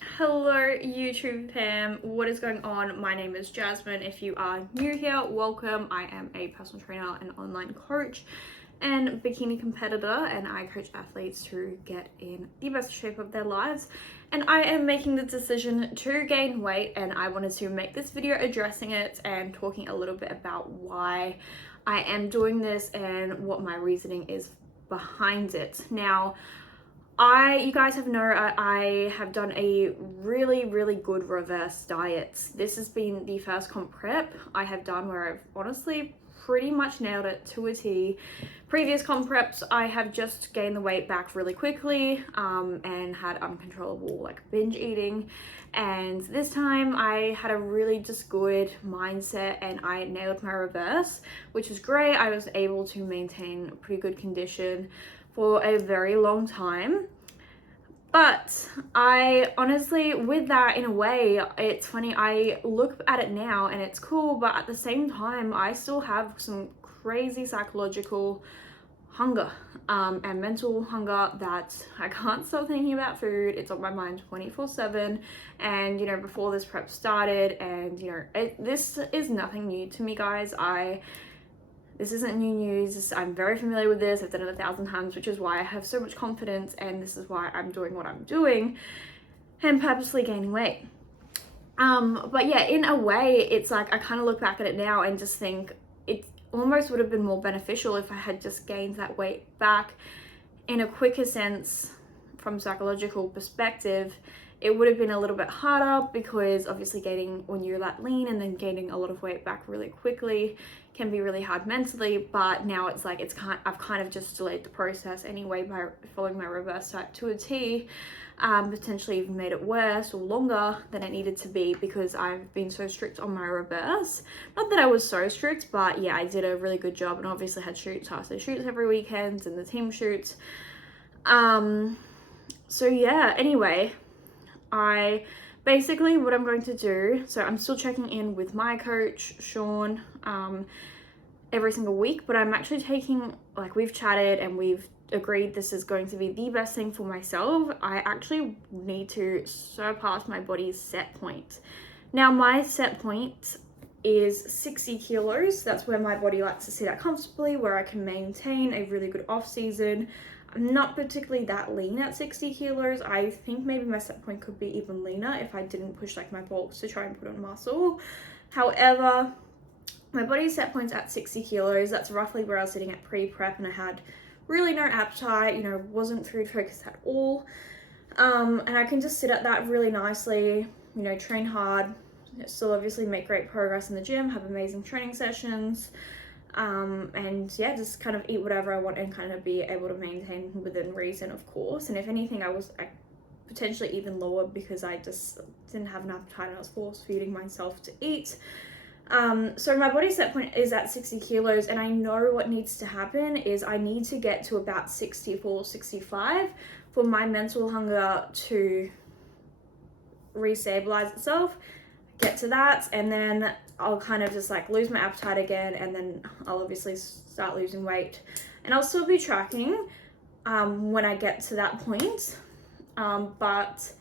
Hello YouTube fam, what is going on? My name is Jasmine. If you are new here, welcome. I am a personal trainer and online coach and bikini competitor, and I coach athletes to get in the best shape of their lives. And I am making the decision to gain weight, and I wanted to make this video addressing it and talking a little bit about why I am doing this and what my reasoning is behind it. Now, you guys have know I have done a really good reverse diet. This has been the first comp prep I have done where I've honestly pretty much nailed it to a T. Previous comp preps, I have just gained the weight back really quickly and had uncontrollable like binge eating. And this time I had a really just good mindset and I nailed my reverse, which was great. I was able to maintain pretty good condition for a very long time. But I honestly, with that, in a way, it's funny, I look at it now and it's cool, but at the same time, I still have some crazy psychological hunger and mental hunger that I can't stop thinking about food. It's on my mind 24/7. And before this prep started, and this is nothing new to me, guys. This isn't new news. I'm very familiar with this. I've done it 1,000 times, which is why I have so much confidence, and this is why I'm doing what I'm doing and purposely gaining weight. But yeah, in a way, it's like I kind of look back at it now and just think it almost would have been more beneficial if I had just gained that weight back in a quicker sense from a psychological perspective. It would have been a little bit harder because obviously gaining when you're that lean and then gaining a lot of weight back really quickly can be really hard mentally. But now it's like I've kind of just delayed the process anyway by following my reverse diet to a T. Potentially even made it worse or longer than it needed to be because I've been so strict on my reverse. Not that I was so strict, but yeah, I did a really good job and obviously had shoots after shoots every weekend and the team shoots. So yeah, anyway, I basically what I'm going to do, so I'm still checking in with my coach, Sean, every single week, but I'm actually taking, like we've chatted and we've agreed this is going to be the best thing for myself. I actually need to surpass my body's set point. Now, my set point is 60 kilos. That's where my body likes to sit at comfortably, where I can maintain a really good off season. I'm not particularly that lean at 60 kilos. I think maybe my set point could be even leaner if I didn't push like my bulks to try and put on muscle. However, my body set point's at 60 kilos. That's roughly where I was sitting at pre-prep, and I had really no appetite, wasn't food focused at all. And I can just sit at that really nicely, train hard, still obviously make great progress in the gym, have amazing training sessions. And yeah, just kind of eat whatever I want and kind of be able to maintain within reason, of course. And if anything, I was potentially even lower because I just didn't have an appetite and I was force feeding myself to eat. So my body set point is at 60 kilos, and I know what needs to happen is I need to get to about 64, 65 for my mental hunger to restabilize itself, get to that, and then I'll kind of just like lose my appetite again, and then I'll obviously start losing weight, and I'll still be tracking when I get to that point, but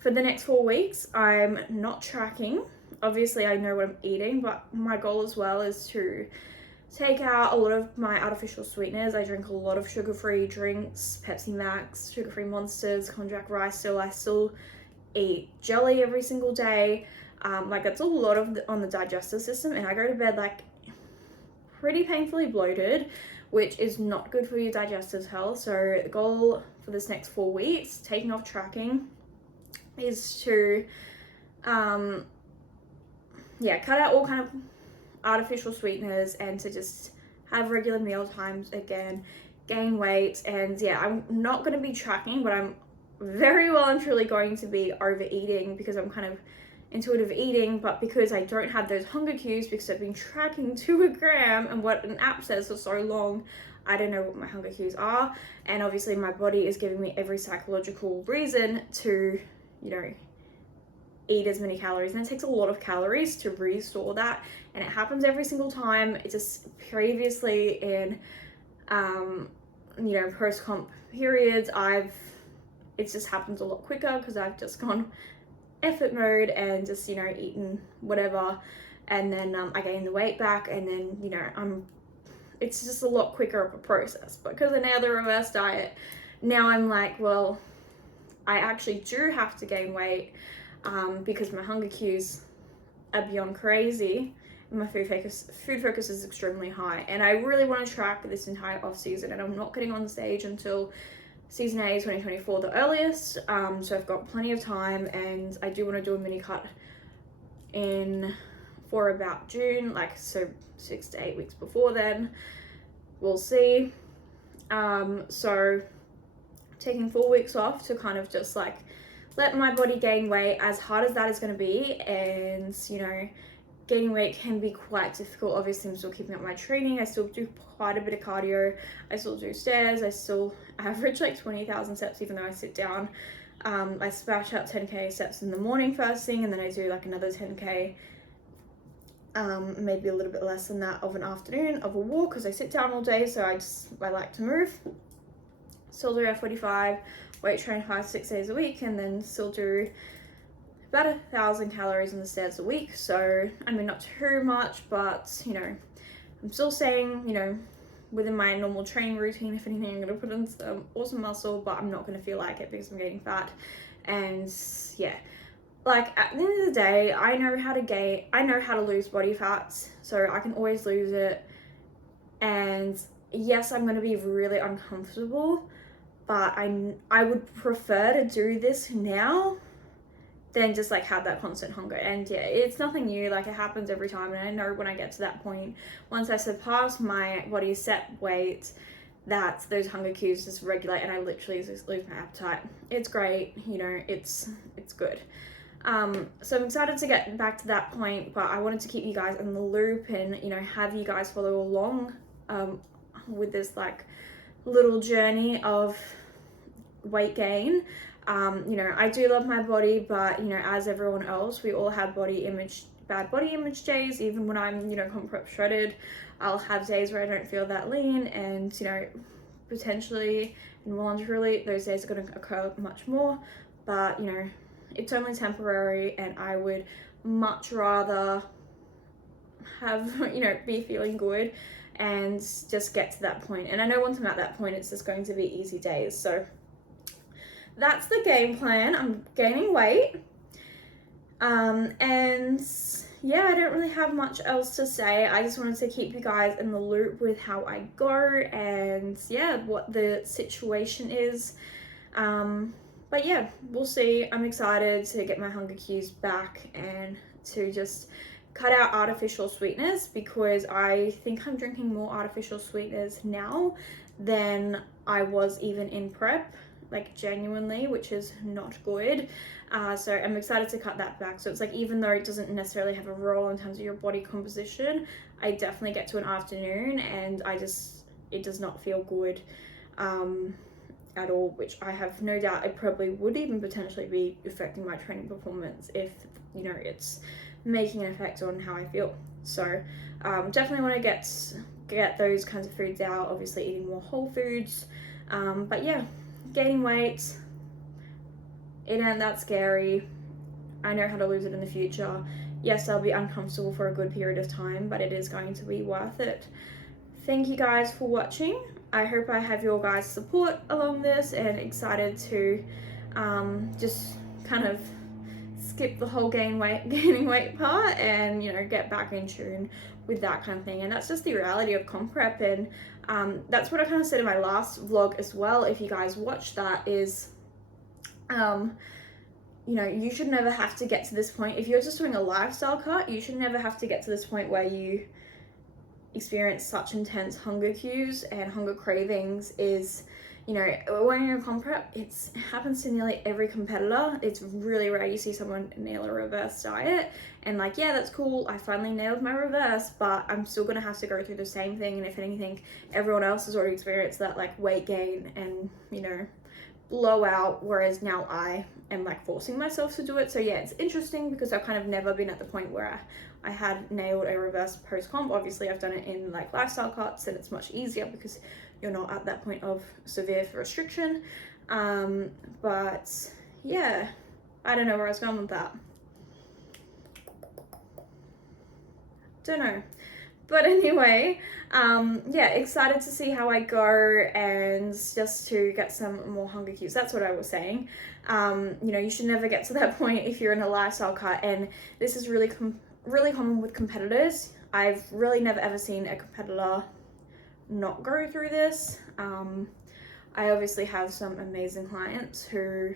for the next 4 weeks I'm not tracking. Obviously I know what I'm eating, but my goal as well is to take out a lot of my artificial sweeteners. I drink a lot of sugar-free drinks, Pepsi Max, sugar-free Monsters, konjac rice. I still eat jelly every single day. Like that's a lot on the digestive system, and I go to bed like pretty painfully bloated, which is not good for your digestive health. So the goal for this next 4 weeks, taking off tracking, is to cut out all kind of artificial sweeteners and to just have regular meal times again, gain weight. And yeah, I'm not going to be tracking, but I'm very well and truly going to be overeating because I'm kind of intuitive eating, but because I don't have those hunger cues because I've been tracking to a gram and what an app says for so long, I don't know what my hunger cues are. And obviously my body is giving me every psychological reason to, eat as many calories, and it takes a lot of calories to restore that, and it happens every single time. It just previously in post-comp periods, I've it just happens a lot quicker because I've just gone effort mode and just, you know, eaten whatever, and then I gain the weight back, and then, you know, it's just a lot quicker of a process. But because of now the reverse diet, now I'm like, well, I actually do have to gain weight because my hunger cues are beyond crazy, and my food focus is extremely high, and I really want to track this entire off season, and I'm not getting on the stage until season A 2024 the earliest, so I've got plenty of time, and I do want to do a mini cut in for about June, like, so 6 to 8 weeks before then. We'll see. So taking 4 weeks off to kind of just like let my body gain weight, as hard as that is going to be, and, you know, gaining weight can be quite difficult. Obviously, I'm still keeping up my training. I still do quite a bit of cardio. I still do stairs. I still average like 20,000 steps even though I sit down. I smash out 10k steps in the morning first thing, and then I do like another 10k, maybe a little bit less than that of an afternoon of a walk, because I sit down all day, so I like to move. Still do F45, weight train 5-6 days a week, and then still do about 1,000 calories in the stairs a week. So I mean, not too much, but, you know, I'm still staying, you know, within my normal training routine. If anything, I'm going to put in some awesome muscle, but I'm not going to feel like it because I'm getting fat. And yeah, like, at the end of the day, I know how to lose body fat, so I can always lose it. And yes, I'm going to be really uncomfortable, but I would prefer to do this now than just like have that constant hunger. And yeah, it's nothing new, like it happens every time, and I know when I get to that point, once I surpass my body's set weight, that those hunger cues just regulate, and I literally just lose my appetite. It's great, you know, it's good. So I'm excited to get back to that point, but I wanted to keep you guys in the loop and, you know, have you guys follow along with this like little journey of weight gain. You know, I do love my body, but, you know, as everyone else, we all have bad body image days. Even when I'm, you know, comp prep shredded, I'll have days where I don't feel that lean, and, you know, potentially and more truly, those days are going to occur much more. But, you know, it's only temporary, and I would much rather have, you know, be feeling good and just get to that point. And I know once I'm at that point, it's just going to be easy days. So that's the game plan. I'm gaining weight. And yeah, I don't really have much else to say. I just wanted to keep you guys in the loop with how I go and, yeah, what the situation is. But yeah, we'll see. I'm excited to get my hunger cues back and to just cut out artificial sweeteners, because I think I'm drinking more artificial sweeteners now than I was even in prep, like genuinely, which is not good. So I'm excited to cut that back. So it's like, even though it doesn't necessarily have a role in terms of your body composition, I definitely get to an afternoon and it does not feel good at all, which I have no doubt it probably would even potentially be affecting my training performance if, you know, it's making an effect on how I feel. So definitely want to get those kinds of foods out, obviously eating more whole foods. But yeah, gaining weight, it ain't that scary. I know how to lose it in the future. Yes, I'll be uncomfortable for a good period of time, but it is going to be worth it. Thank you guys for watching. I hope I have your guys' support along this, and excited to just kind of skip the whole gaining weight part and, you know, get back in tune with that kind of thing. And that's just the reality of comp prep, and that's what I kind of said in my last vlog as well. If you guys watched that, is you know, you should never have to get to this point. If you're just doing a lifestyle cut, you should never have to get to this point where you experience such intense hunger cues and hunger cravings. Is, you know, when you're in comp prep, it happens to nearly every competitor. It's really rare you see someone nail a reverse diet and like, yeah, that's cool, I finally nailed my reverse, but I'm still gonna have to go through the same thing. And if anything, everyone else has already experienced that like weight gain and, you know, blowout, whereas now I am like forcing myself to do it. So yeah, it's interesting because I've kind of never been at the point where I had nailed a reverse post comp. Obviously I've done it in like lifestyle cuts, and it's much easier because you're not at that point of severe restriction. But yeah, I don't know where I was going with that. Don't know. But anyway, yeah, excited to see how I go and just to get some more hunger cues. That's what I was saying. You know, you should never get to that point if you're in a lifestyle cut, and this is really really common with competitors. I've really never ever seen a competitor not go through this. I obviously have some amazing clients who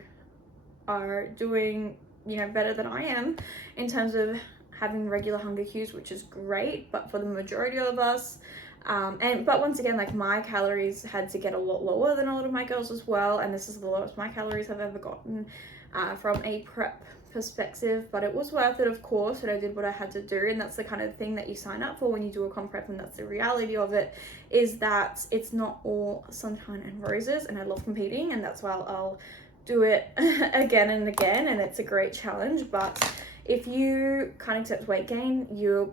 are doing, you know, better than I am in terms of having regular hunger cues, which is great. But for the majority of us, but once again, like, my calories had to get a lot lower than a lot of my girls as well, and this is the lowest my calories have ever gotten from a prep perspective, but it was worth it, of course, and I did what I had to do. And that's the kind of thing that you sign up for when you do a comp prep, and that's the reality of it, is that it's not all sunshine and roses. And I love competing, and that's why I'll do it again and again, and it's a great challenge. But if you can't accept weight gain, you're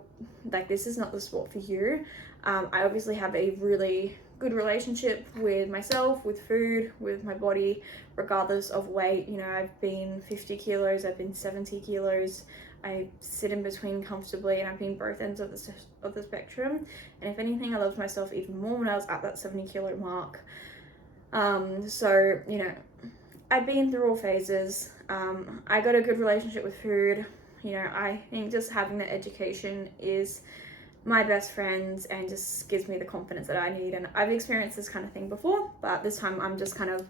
like, this is not the sport for you. I obviously have a really good relationship with myself, with food, with my body, regardless of weight. You know, I've been 50 kilos, I've been 70 kilos, I sit in between comfortably, and I've been both ends of the spectrum. And if anything, I loved myself even more when I was at that 70 kilo mark. So, you know, I've been through all phases. I got a good relationship with food. You know, I think just having that education is my best friend and just gives me the confidence that I need. And I've experienced this kind of thing before, but this time I'm just kind of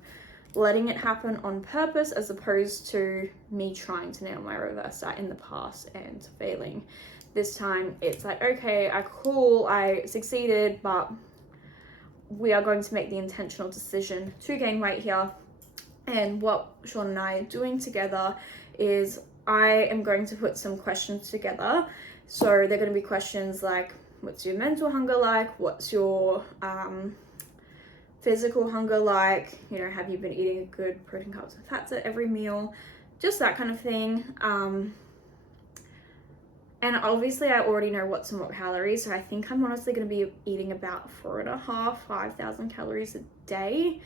letting it happen on purpose, as opposed to me trying to nail my reverse diet in the past and failing. This time it's like, okay, I succeeded, but we are going to make the intentional decision to gain weight here. And what Sean and I are doing together is I am going to put some questions together. So they're going to be questions like, what's your mental hunger like? What's your physical hunger like? You know, have you been eating a good protein, carbs, and fats at every meal? Just that kind of thing. And obviously I already know what's and what calories, so I think I'm honestly going to be eating about 5,000 calories a day,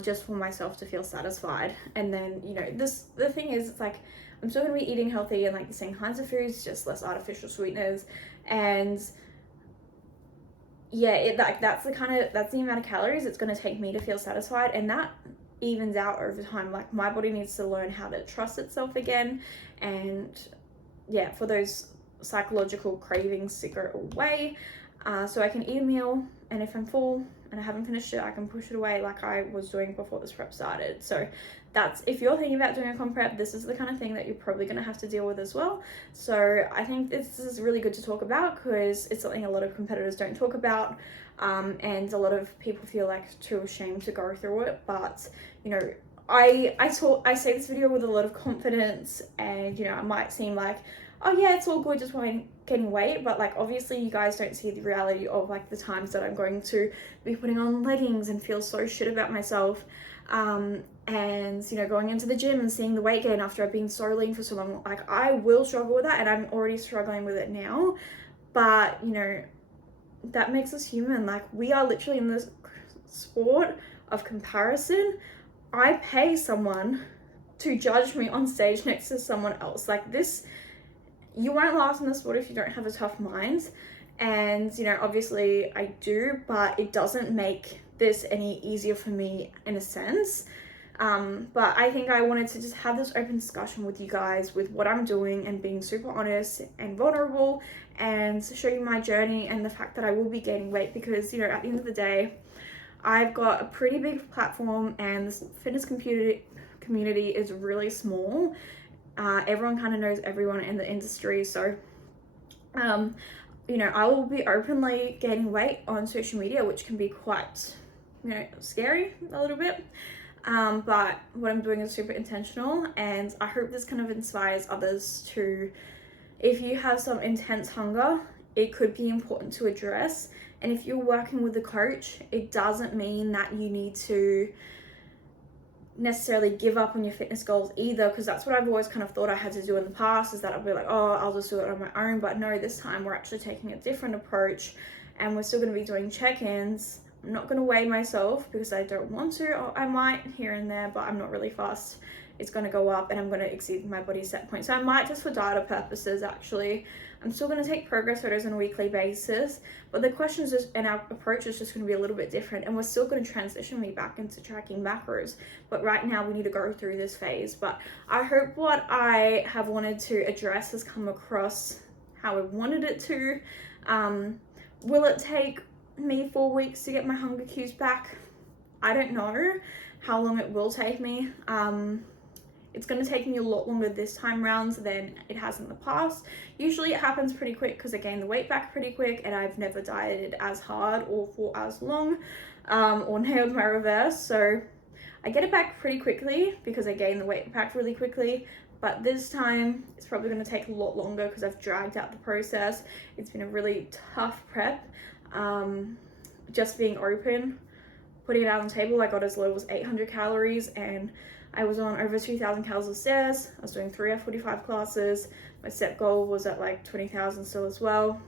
just for myself to feel satisfied. And then, you know, the thing is, it's like, I'm still going to be eating healthy and like the same kinds of foods, just less artificial sweeteners. And yeah, that's the amount of calories it's going to take me to feel satisfied, and that evens out over time. Like, my body needs to learn how to trust itself again, and yeah, for those psychological cravings to go away, so I can eat a meal, and if I'm full and I haven't finished it, I can push it away like I was doing before this prep started. So that's, if you're thinking about doing a comp prep, this is the kind of thing that you're probably going to have to deal with as well. So I think this is really good to talk about, because it's something a lot of competitors don't talk about, and a lot of people feel like too ashamed to go through it. But, you know, I say this video with a lot of confidence, and, you know, it might seem like, oh yeah, it's all good just getting weight, but like, obviously you guys don't see the reality of like the times that I'm going to be putting on leggings and feel so shit about myself, and, you know, going into the gym and seeing the weight gain after I've been so lean for so long. Like, I will struggle with that, and I'm already struggling with it now, but, you know, that makes us human. Like, we are literally in this sport of comparison. I pay someone to judge me on stage next to someone else. Like, this, you won't last in the sport if you don't have a tough mind. And, you know, obviously I do, but it doesn't make this any easier for me in a sense. But I think I wanted to just have this open discussion with you guys with what I'm doing, and being super honest and vulnerable, and show you my journey and the fact that I will be gaining weight, because, you know, at the end of the day, I've got a pretty big platform, and this fitness community is really small. Everyone kind of knows everyone in the industry. So, you know, I will be openly gaining weight on social media, which can be quite, you know, scary a little bit. But what I'm doing is super intentional, and I hope this kind of inspires others to, if you have some intense hunger, it could be important to address. And if you're working with a coach, it doesn't mean that you need to necessarily give up on your fitness goals either, because that's what I've always kind of thought I had to do in the past, is that I'll be like, oh, I'll just do it on my own. But no, this time we're actually taking a different approach, and we're still going to be doing check-ins, I'm not going to weigh myself because I don't want to, or I might here and there, but I'm not really fussed. It's going to go up and I'm going to exceed my body set point. So I might, just for data purposes, actually. I'm still going to take progress photos on a weekly basis, but the questions just, and our approach is just going to be a little bit different, and we're still going to transition me back into tracking macros. But right now we need to go through this phase. But I hope what I have wanted to address has come across how I wanted it to. Will it take me 4 weeks to get my hunger cues back? I don't know how long it will take me. It's going to take me a lot longer this time round than it has in the past. Usually it happens pretty quick because I gain the weight back pretty quick, and I've never dieted as hard or for as long, or nailed my reverse. So I get it back pretty quickly because I gain the weight back really quickly. But this time it's probably going to take a lot longer because I've dragged out the process. It's been a really tough prep. Just being open, putting it out on the table, I got as low as 800 calories and I was on over 2,000 calories of stairs. I was doing 3 F45 classes. My set goal was at like 20,000 still as well,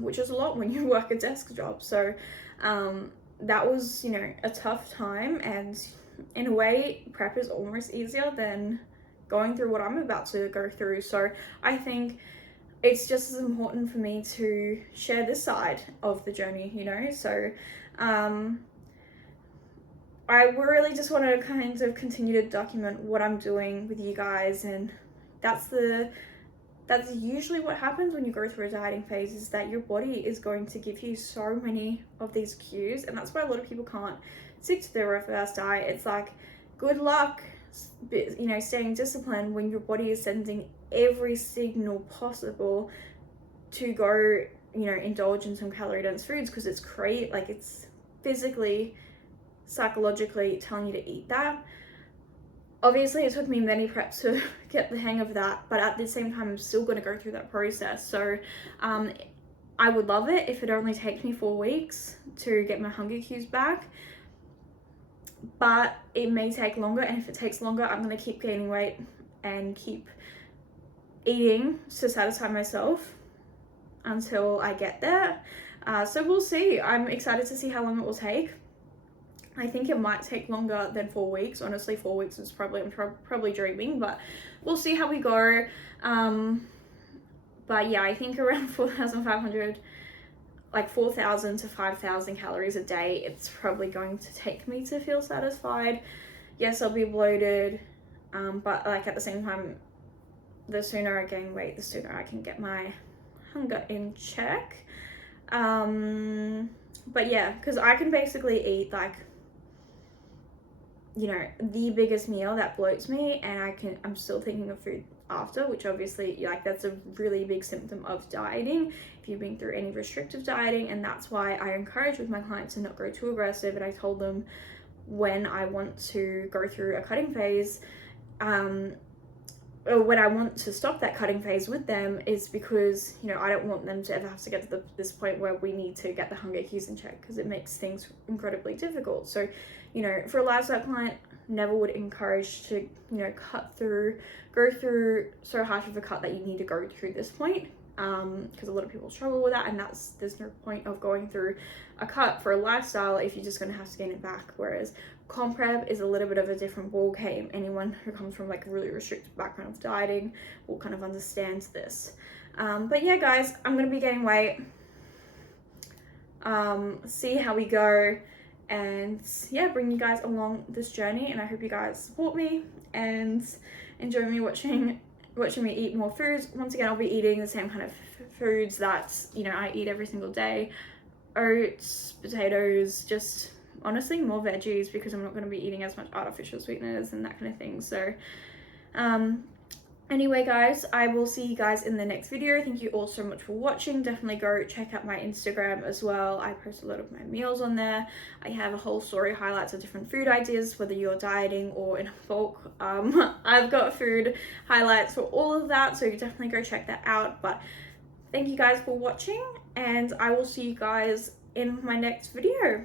which is a lot when you work a desk job. So that was, you know, a tough time, and in a way prep is almost easier than going through what I'm about to go through. So I think it's just as important for me to share this side of the journey, you know. So I really just want to kind of continue to document what I'm doing with you guys, and that's usually what happens when you go through a dieting phase, is that your body is going to give you so many of these cues, and that's why a lot of people can't stick to their reverse diet. It's like, good luck, you know, staying disciplined when your body is sending every signal possible to go, you know, indulge in some calorie dense foods, because it's it's physically, psychologically telling you to eat that. Obviously it took me many preps to get the hang of that, but at the same time I'm still going to go through that process. So I would love it if it only takes me 4 weeks to get my hunger cues back, but it may take longer, and if it takes longer I'm going to keep gaining weight and keep eating to satisfy myself until I get there. So we'll see. I'm excited to see how long it will take. I think it might take longer than 4 weeks. Honestly, 4 weeks is probably, I'm probably dreaming, but we'll see how we go. But yeah, I think around 4,500, like 4,000 to 5,000 calories a day, it's probably going to take me to feel satisfied. Yes, I'll be bloated, but like at the same time, the sooner I gain weight, the sooner I can get my hunger in check. But yeah, because I can basically eat like, you know, the biggest meal that bloats me, and I'm still thinking of food after, which obviously, like, that's a really big symptom of dieting if you've been through any restrictive dieting. And that's why I encourage with my clients to not go too aggressive, and I told them when I want to go through a cutting phase, or when I want to stop that cutting phase with them, is because, you know, I don't want them to ever have to get to this point where we need to get the hunger cues in check, because it makes things incredibly difficult. So, you know, for a lifestyle client, never would encourage to, you know, go through so harsh of a cut that you need to go through this point, because a lot of people struggle with that, and there's no point of going through a cut for a lifestyle if you're just going to have to gain it back. Whereas comp prep is a little bit of a different ball game. Anyone who comes from like a really restricted background of dieting will kind of understand this. But yeah, guys, I'm going to be gaining weight, see how we go, and yeah, bring you guys along this journey. And I hope you guys support me and enjoy me watching me eat more foods. Once again, I'll be eating the same kind of foods that, you know, I eat every single day: oats, potatoes, just honestly more veggies, because I'm not going to be eating as much artificial sweeteners and that kind of thing. So anyway, guys, I will see you guys in the next video. Thank you all so much for watching. Definitely go check out my Instagram as well. I post a lot of my meals on there. I have a whole story highlights of different food ideas, whether you're dieting or in a bulk. I've got food highlights for all of that, so definitely go check that out. But thank you guys for watching, and I will see you guys in my next video.